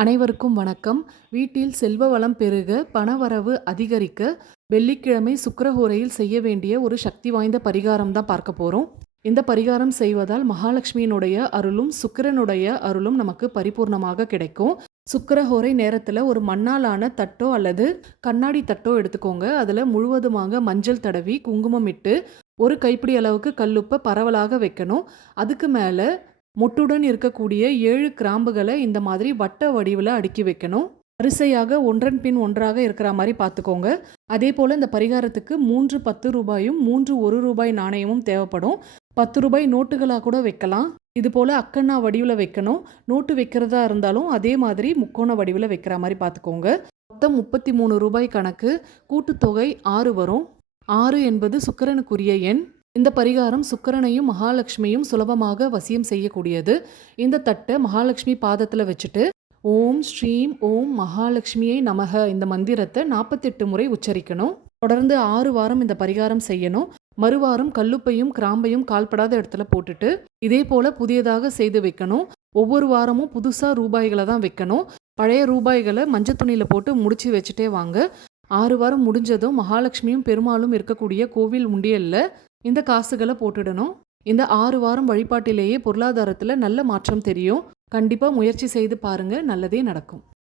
அனைவருக்கும் வணக்கம். வீட்டில் செல்வ வளம் பெருக பணவரவு அதிகரிக்க வெள்ளிக்கிழமை சுக்கிரஹோரையில் செய்ய வேண்டிய ஒரு சக்தி வாய்ந்த பரிகாரம் தான் பார்க்க போகிறோம் இந்த பரிகாரம் செய்வதால் மகாலட்சுமியினுடைய அருளும் சுக்கரனுடைய அருளும் நமக்கு பரிபூர்ணமாக கிடைக்கும். சுக்கரஹோரை நேரத்தில் ஒரு மண்ணாலான தட்டோ அல்லது கண்ணாடி தட்டோ எடுத்துக்கோங்க. அதில் முழுவதுமாக மஞ்சள் தடவி குங்குமம் இட்டு ஒரு கைப்பிடி அளவுக்கு கல்லுப்பை பரவலாக வைக்கணும். அதுக்கு மேலே மொட்டுடன் இருக்கக்கூடிய ஏழு கிராம்புகளை இந்த மாதிரி வட்ட வடிவில் அடுக்கி வைக்கணும். வரிசையாக ஒன்றன் பின் ஒன்றாக இருக்கிற மாதிரி பார்த்துக்கோங்க. அதே போல் இந்த பரிகாரத்துக்கு மூன்று பத்து ரூபாயும் மூன்று ஒரு ரூபாய் நாணயமும் தேவைப்படும். பத்து ரூபாய் நோட்டுகளாக கூட வைக்கலாம். இது போல் அக்கண்ணா வடிவில் வைக்கணும். நோட்டு வைக்கிறதா இருந்தாலும் அதே மாதிரி முக்கோண வடிவில் வைக்கிற மாதிரி பார்த்துக்கோங்க. மொத்தம் முப்பத்தி மூணு ரூபாய் கணக்கு. கூட்டுத்தொகை ஆறு வரும். ஆறு என்பது சுக்கரனுக்குரிய எண். இந்த பரிகாரம் சுக்கரனையும் மகாலட்சுமியும் சுலபமாக வசியம் செய்யக்கூடியது. இந்த தட்டை மகாலட்சுமி பாதத்தில் வச்சுட்டு ஓம் ஸ்ரீம் ஓம் மகாலட்சுமியை நமக இந்த மந்திரத்தை நாற்பத்தெட்டு முறை உச்சரிக்கணும். தொடர்ந்து ஆறு வாரம் இந்த பரிகாரம் செய்யணும். மறுவாரம் கல்லுப்பையும் கிராம்பையும் கால்படாத இடத்துல போட்டுட்டு இதே போல புதியதாக செய்து வைக்கணும். ஒவ்வொரு வாரமும் புதுசாக ரூபாய்களை தான் வைக்கணும். பழைய ரூபாய்களை மஞ்சள் துணியில் போட்டு முடிச்சு வச்சுட்டே வாங்க. ஆறு வாரம் முடிஞ்சதும் மகாலட்சுமியும் பெருமாளும் இருக்கக்கூடிய கோவில் உண்டியல்ல இந்த காசுகளை போட்டுடணும். இந்த ஆறு வாரம் வழிபாட்டிலேயே பொருளாதாரத்தில் நல்ல மாற்றம் தெரியும். கண்டிப்பாக முயற்சி செய்து பாருங்க நல்லதே நடக்கும்.